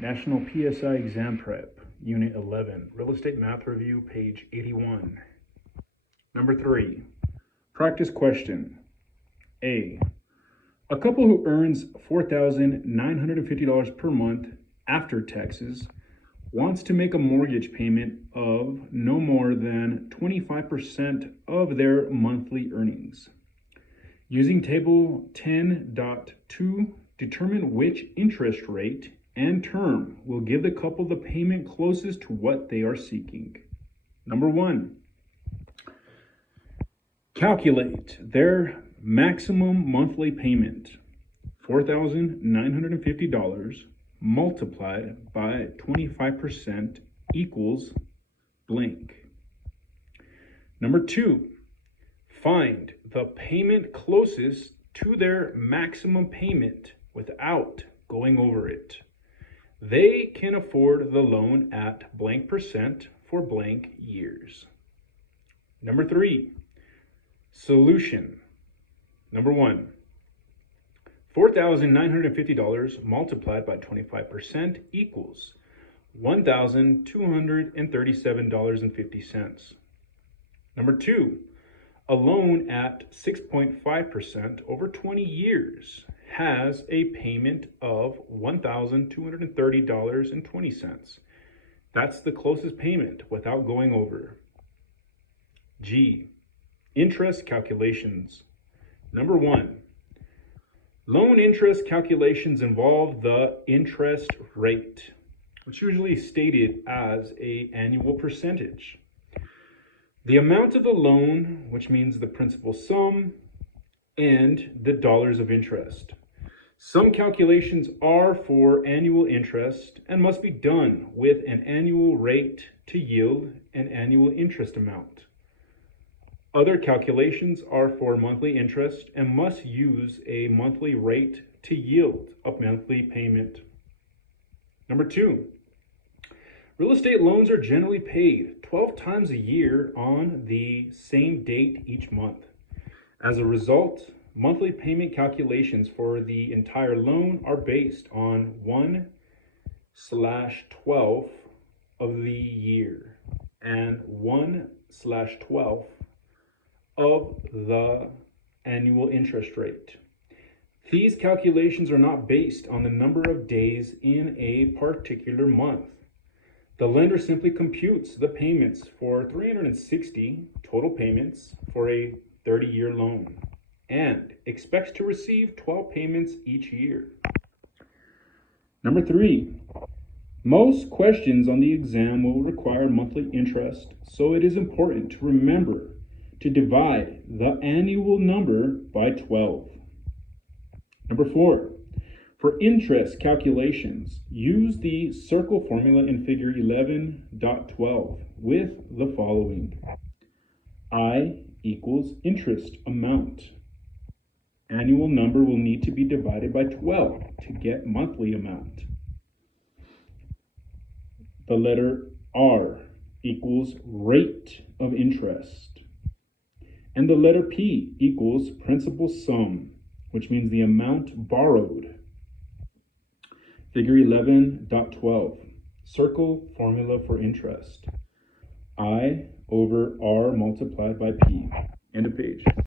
National PSI Exam Prep, Unit 11, Real Estate Math Review, page 81. Number 3, practice question. A couple who earns $4,950 per month after taxes wants to make a mortgage payment of no more than 25% of their monthly earnings. Using table 10.2, determine which interest rate and term will give the couple the payment closest to what they are seeking. Number 1, calculate their maximum monthly payment. $4,950 multiplied by 25% equals blank. Number 2, find the payment closest to their maximum payment without going over it. They can afford the loan at blank percent for blank years. Number 3, solution. Number 1, $4,950 multiplied by 25% equals $1,237.50. Number 2, a loan at 6.5% over 20 years has a payment of $1,230.20. That's the closest payment without going over. G, interest calculations. Number 1, loan interest calculations involve the interest rate, which is usually stated as an annual percentage. The amount of the loan, which means the principal sum, and the dollars of interest. Some calculations are for annual interest and must be done with an annual rate to yield an annual interest amount. Other calculations are for monthly interest and must use a monthly rate to yield a monthly payment. Number 2, real estate loans are generally paid 12 times a year on the same date each month. As a result, monthly payment calculations for the entire loan are based on 1/12 of the year and 1/12 of the annual interest rate. These calculations are not based on the number of days in a particular month. The lender simply computes the payments for 360 total payments for a 30-year loan and expects to receive 12 payments each year. Number 3, most questions on the exam will require monthly interest, so it is important to remember to divide the annual number by 12. Number 4, for interest calculations, use the circle formula in figure 11.12 with the following. I equals interest amount. Annual number will need to be divided by 12 to get monthly amount. The letter R equals rate of interest. And the letter P equals principal sum, which means the amount borrowed. Figure 11.12, circle formula for interest. I over R multiplied by P. End of page.